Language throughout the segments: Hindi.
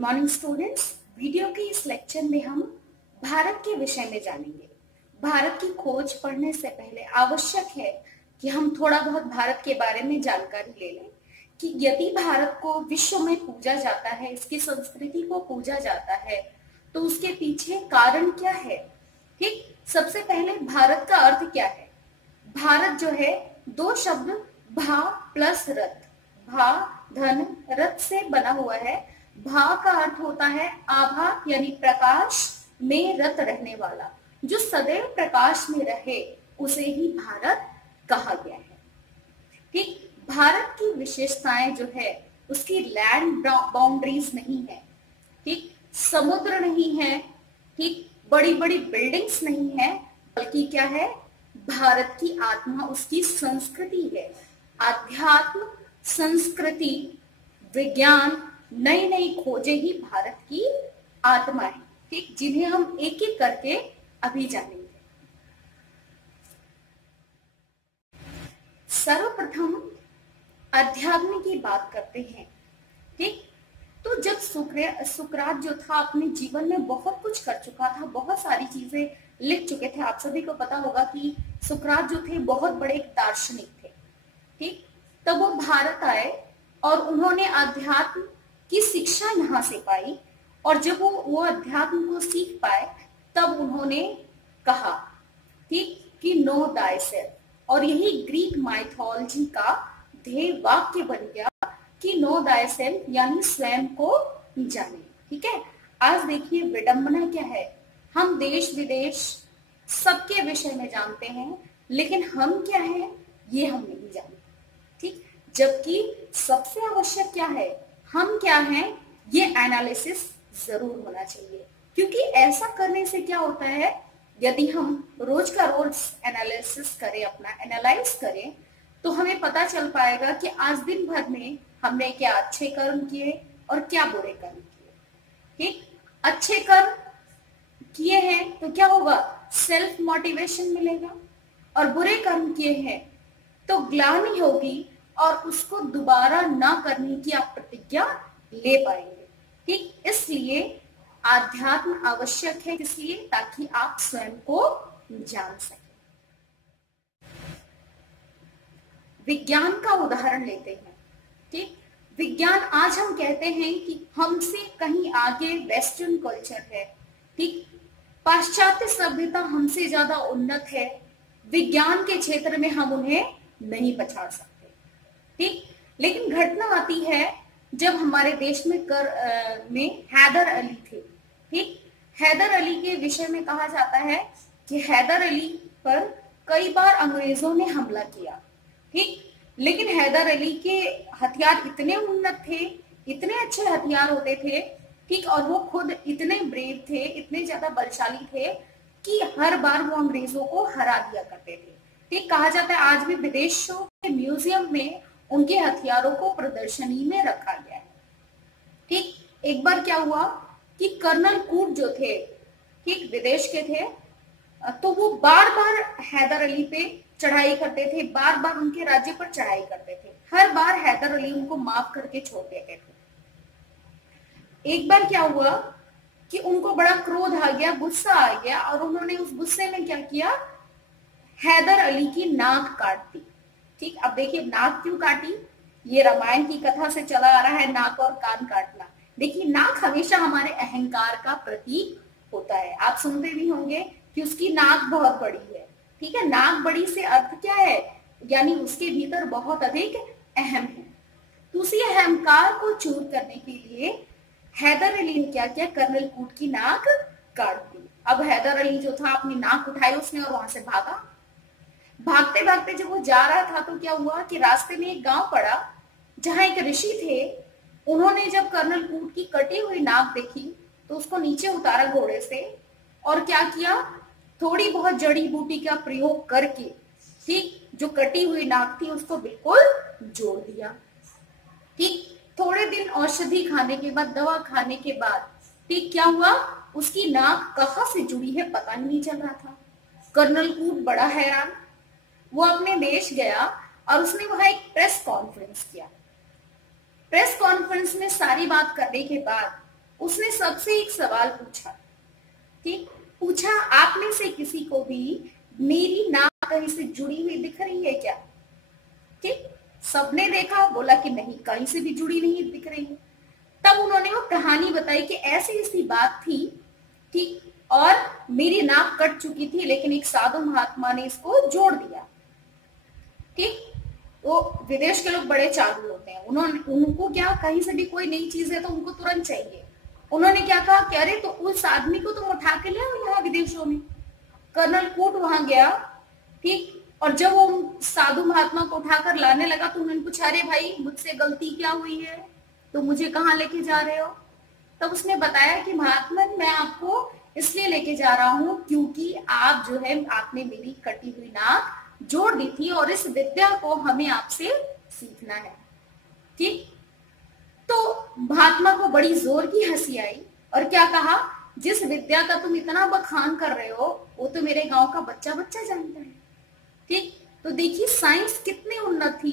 Morning students. वीडियो के इस लेक्चर में हम भारत के विषय में जानेंगे। भारत की खोज पढ़ने से पहले आवश्यक है कि हम थोड़ा बहुत भारत के बारे में जानकारी ले लें कि यदि भारत को विश्व में पूजा जाता है, इसकी संस्कृति को पूजा जाता है, तो उसके पीछे कारण क्या है। ठीक, सबसे पहले भारत का अर्थ क्या है। भारत जो है दो शब्द भा प्लस रथ, भा धन रथ से बना हुआ है। भा का अर्थ होता है आभा यानी प्रकाश में रत रहने वाला, जो सदैव प्रकाश में रहे उसे ही भारत कहा गया है। ठीक, भारत की विशेषताएं जो है उसकी लैंड बाउंड्रीज नहीं है, ठीक, समुद्र नहीं है, ठीक, बड़ी बड़ी बिल्डिंग्स नहीं है, बल्कि क्या है, भारत की आत्मा उसकी संस्कृति है। आध्यात्म, संस्कृति, विज्ञान, नई नई खोजें ही भारत की आत्मा है। ठीक, जिन्हें हम एक एक करके अभी जानेंगे। सर्वप्रथम अध्यात्म की बात करते हैं। ठीक, तो जब सुकरात जो था अपने जीवन में बहुत कुछ कर चुका था, बहुत सारी चीजें लिख चुके थे। आप सभी को पता होगा कि सुकरात जो थे बहुत बड़े दार्शनिक थे। ठीक, तब वो भारत आए और उन्होंने अध्यात्म की शिक्षा यहाँ से पाई, और जब वो अध्यात्म को सीख पाए तब उन्होंने कहा ठीक कि नो थायसेल्फ, और यही ग्रीक माइथोलॉजी का ध्येय वाक्य बन गया कि नो थायसेल्फ यानी स्वयं को जाने। ठीक है, आज देखिए विडंबना क्या है, हम देश विदेश सबके विषय में जानते हैं, लेकिन हम क्या है ये हम नहीं जानते। ठीक, जबकि सबसे आवश्यक क्या है, हम क्या हैं ये एनालिसिस जरूर होना चाहिए। क्योंकि ऐसा करने से क्या होता है, यदि हम रोज का रोज एनालिसिस करें, अपना एनालाइज करें, तो हमें पता चल पाएगा कि आज दिन भर में हमने क्या अच्छे कर्म किए और क्या बुरे कर्म किए। ठीक, अच्छे कर्म किए हैं तो क्या होगा, सेल्फ मोटिवेशन मिलेगा, और बुरे कर्म किए हैं तो ग्लानि होगी और उसको दोबारा ना करने की आप प्रतिज्ञा ले पाएंगे। ठीक, इसलिए आध्यात्म आवश्यक है, इसलिए ताकि आप स्वयं को जान सकें। विज्ञान का उदाहरण लेते हैं। ठीक, विज्ञान आज हम कहते हैं कि हमसे कहीं आगे वेस्टर्न कल्चर है। ठीक, पाश्चात्य सभ्यता हमसे ज्यादा उन्नत है, विज्ञान के क्षेत्र में हम उन्हें नहीं पछाड़ सकते। ठीक, लेकिन घटना आती है जब हमारे देश में हैदर अली थे। ठीक, हैदर अली के विषय में कहा जाता है कि हैदर अली पर कई बार अंग्रेजों ने हमला किया। ठीक, लेकिन हैदर अली के हथियार इतने उन्नत थे, इतने अच्छे हथियार होते थे, ठीक, और वो खुद इतने ब्रेव थे, इतने ज्यादा बलशाली थे कि हर बार वो अंग्रेजों को हरा दिया करते थे। ठीक, कहा जाता है आज भी विदेशों के म्यूजियम में उनके हथियारों को प्रदर्शनी में रखा गया है। ठीक, एक बार क्या हुआ कि कर्नल कूट जो थे, ठीक, विदेश के थे, तो वो बार बार हैदर अली पे चढ़ाई करते थे, बार बार उनके राज्य पर चढ़ाई करते थे। हर बार हैदर अली उनको माफ करके छोड़ देते थे। एक बार क्या हुआ कि उनको बड़ा क्रोध आ गया, गुस्सा आ गया, और उन्होंने उस गुस्से में क्या किया, हैदर अली की नाक काट दी। ठीक, अब देखिए नाक क्यों काटी, ये रामायण की कथा से चला आ रहा है, नाक और कान काटना। देखिए नाक हमेशा हमारे अहंकार का प्रतीक होता है। आप सुनते भी होंगे कि उसकी नाक बहुत बड़ी है। ठीक है, नाक बड़ी से अर्थ क्या है, यानी उसके भीतर बहुत अधिक अहम है। तो उसी अहंकार को चूर करने के लिए हैदर अली ने क्या किया, कर्नल कूट की नाक काट दी। अब हैदर अली जो था अपनी नाक उठाई उसने और वहां से भागा। भागते भागते जब वो जा रहा था तो क्या हुआ कि रास्ते में एक गांव पड़ा जहां एक ऋषि थे। उन्होंने जब कर्नल कूट की कटी हुई नाक देखी तो उसको नीचे उतारा घोड़े से, और क्या किया, थोड़ी बहुत जड़ी बूटी का प्रयोग करके, ठीक, जो कटी हुई नाक थी उसको बिल्कुल जोड़ दिया। ठीक, थोड़े दिन औषधि खाने के बाद, दवा खाने के बाद, ठीक, क्या हुआ, उसकी नाक कहां से जुड़ी है पता ही नहीं चल रहा था। कर्नल कूट बड़ा हैरान, वो अपने देश गया और उसने वहां एक प्रेस कॉन्फ्रेंस किया। प्रेस कॉन्फ्रेंस में सारी बात करने के बाद उसने सबसे एक सवाल पूछा, ठीक, पूछा आप में से किसी को भी मेरी नाक कहीं से जुड़ी हुई दिख रही है क्या? ठीक, सबने देखा, बोला कि नहीं, कहीं से भी जुड़ी नहीं दिख रही है। तब उन्होंने वो कहानी बताई कि ऐसी ऐसी बात थी, ठीक, और मेरी नाक कट चुकी थी, लेकिन एक साधु महात्मा ने इसको जोड़ दिया। ठीक, वो विदेश के लोग बड़े चालू होते हैं, उनको क्या, कहीं से भी कोई नई चीज है तो उनको तुरंत चाहिए। उन्होंने क्या कहा कि अरे तो उस आदमी को तुम उठा के ले आओ यहाँ विदेशों में। कर्नल कूट वहां गया, ठीक, और जब वो साधु महात्मा को उठाकर लाने लगा तो उन्होंने पूछा, अरे भाई मुझसे गलती क्या हुई है, तो मुझे कहाँ लेके जा रहे हो? तब उसने बताया कि महात्मा मैं आपको इसलिए लेके जा रहा हूं क्योंकि आप जो है, आपने मेरी कटी हुई नाक जोड़ दी थी और इस विद्या को हमें आपसे सीखना है। ठीक, तो महात्मा को बड़ी जोर की हंसी आई और क्या कहा, जिस विद्या का तुम इतना बखान कर रहे हो वो तो मेरे गांव का बच्चा बच्चा जानता है। ठीक, तो देखिए साइंस कितनी उन्नत थी,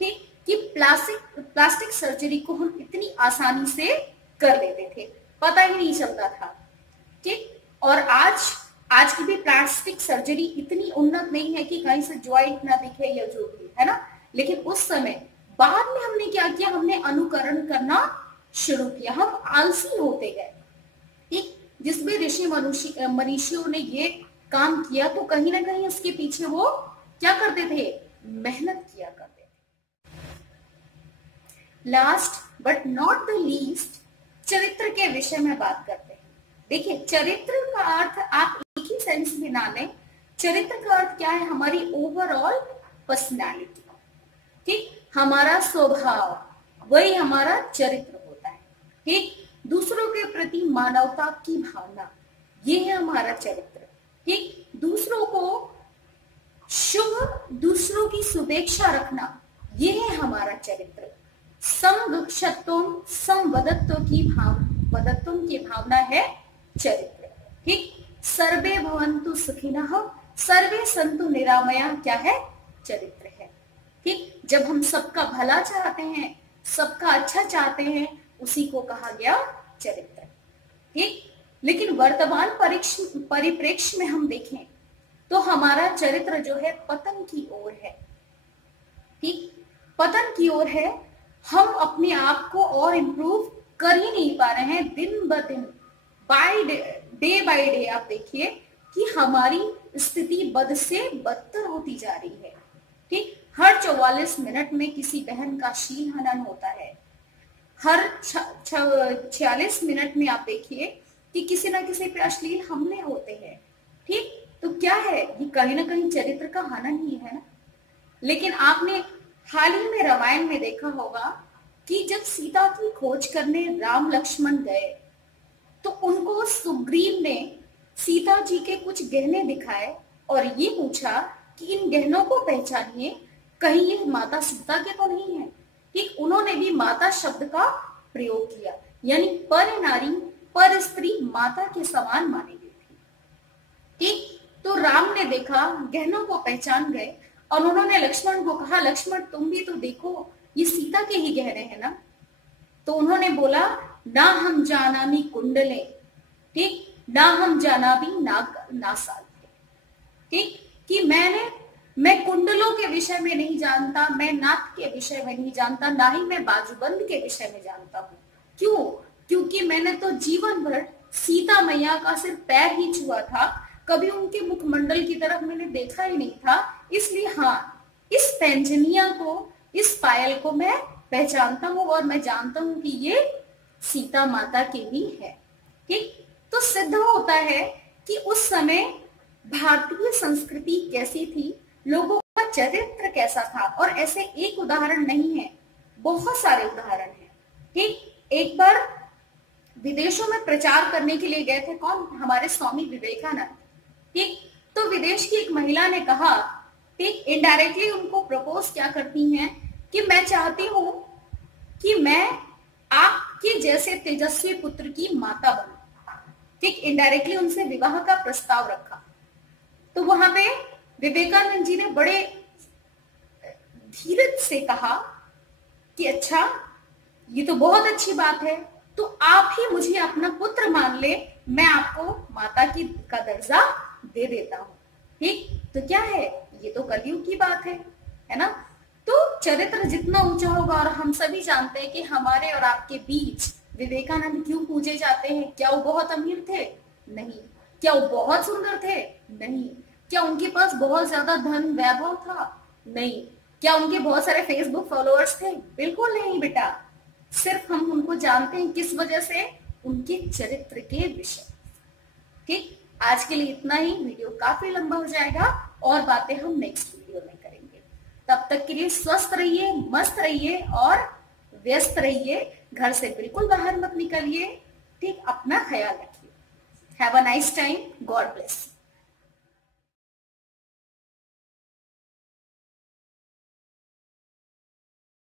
ठीक, कि प्लास्टिक सर्जरी को हम इतनी आसानी से कर लेते थे, पता ही नहीं चलता था। ठीक, और आज की भी प्लास्टिक सर्जरी इतनी उन्नत नहीं है कि कहीं से ज्वाइंट ना दिखे या जो भी है ना, लेकिन उस समय बाद में हमने क्या किया, हमने अनुकरण करना शुरू किया, हम आलसी होते गए। ठीक, जिस भी ऋषि मनीषियों ने ये काम किया तो कहीं ना कहीं उसके पीछे वो क्या करते थे, मेहनत किया करते थे। Last but not the least, चरित्र के विषय में बात करते हैं। देखिए चरित्र का अर्थ आप एक ही सेंस में ना लें, चरित्र का अर्थ क्या है, हमारी ओवरऑल पर्सनालिटी, ठीक, हमारा स्वभाव, वही हमारा चरित्र होता है। ठीक, दूसरों के प्रति मानवता की भावना, ये है हमारा चरित्र। ठीक, दूसरों को शुभ, दूसरों की शुभेच्छा रखना, ये है हमारा चरित्र। समदुक्षत्वम समवदत्व की भावना है चरित्र। ठीक, सर्वे भवन्तु सुखिनः सर्वे सन्तु निरामया, क्या है, चरित्र है। ठीक, जब हम सबका भला चाहते हैं, सबका अच्छा चाहते हैं, उसी को कहा गया चरित्र। ठीक, लेकिन वर्तमान परिप्रेक्ष्य में हम देखें तो हमारा चरित्र जो है पतन की ओर है। ठीक, पतन की ओर है, हम अपने आप को और इम्प्रूव कर ही नहीं पा रहे हैं। दिन ब दिन, डे बाय डे आप देखिए कि हमारी स्थिति बद से बदतर होती जा रही है। ठीक, हर 44 मिनट में किसी बहन का शील हनन होता है, हर 46 मिनट में आप देखिए कि किसी ना किसी पे अश्लील हमले होते हैं। ठीक, तो क्या है, ये कहीं ना कहीं चरित्र का हनन ही है ना। लेकिन आपने हाल ही में रामायण में देखा होगा कि जब सीता की खोज करने राम लक्ष्मण गए तो उनको सुग्रीव ने सीता जी के कुछ गहने दिखाए और ये पूछा कि इन गहनों को पहचानिए, कहीं ये माता सीता के तो नहीं है। ठीक, उन्होंने भी माता शब्द का प्रयोग किया, यानी पर नारी, पर स्त्री माता के समान मानी गई थी। ठीक, तो राम ने देखा, गहनों को पहचान गए और उन्होंने लक्ष्मण को कहा, लक्ष्मण तुम भी तो देखो, ये सीता के ही गहने हैं ना। तो उन्होंने बोला, ना हम जानामी कुंडले, ठीक, ना हम जानामी नासाल। ठीक, कि मैं कुंडलों के विषय में नहीं जानता, मैं नाक के विषय में नहीं जानता, ना ही मैं बाजूबंद के विषय में जानता हूँ। क्यों? क्योंकि मैंने तो जीवन भर सीता मैया का सिर्फ पैर ही छुआ था, कभी उनके मुखमंडल की तरफ मैंने देखा ही नहीं था। इसलिए हाँ, इस पैंजनिया को, इस पायल को मैं पहचानता हूँ और मैं जानता हूँ कि ये सीता माता की ही है। ठीक, तो सिद्ध होता है कि उस समय भारतीय संस्कृति कैसी थी, लोगों का चरित्र कैसा था। और ऐसे एक उदाहरण नहीं है, बहुत सारे उदाहरण हैं। ठीक, एक बार विदेशों में प्रचार करने के लिए गए थे कौन, हमारे स्वामी विवेकानंद। ठीक, तो विदेश की एक महिला ने कहा, ठीक, इनडायरेक्टली उनको प्रपोज क्या करती हैं कि मैं चाहती हूं कि मैं आपके जैसे तेजस्वी पुत्र की माता बनूं। ठीक, इनडायरेक्टली उनसे विवाह का प्रस्ताव रखा। तो वहां पे विवेकानंद जी ने बड़े धीरज से कहा कि अच्छा, ये तो बहुत अच्छी बात है, तो आप ही मुझे अपना पुत्र मान ले, मैं आपको माता की का दर्जा दे देता हूं। ठीक, तो क्या है, ये तो कलयुग की बात है ना। तो चरित्र जितना ऊंचा होगा, और हम सभी जानते हैं कि हमारे और आपके बीच विवेकानंद क्यों पूजे जाते हैं? क्या वो बहुत अमीर थे? नहीं। क्या वो बहुत सुंदर थे? नहीं। क्या उनके पास बहुत ज्यादा धन वैभव था? नहीं। क्या उनके बहुत सारे फेसबुक फॉलोअर्स थे? बिल्कुल नहीं बेटा। सिर्फ हम उनको जानते हैं किस वजह से? उनके चरित्र के विषय। ठीक, आज के लिए इतना ही। वीडियो काफी लंबा हो जाएगा और बातें हम नेक्स्ट वीडियो में करेंगे। तब तक के लिए स्वस्थ रहिए, मस्त रहिए और व्यस्त रहिए। घर से बिल्कुल बाहर मत निकलिए। ठीक, अपना ख्याल रखिए। Have a nice time. God bless.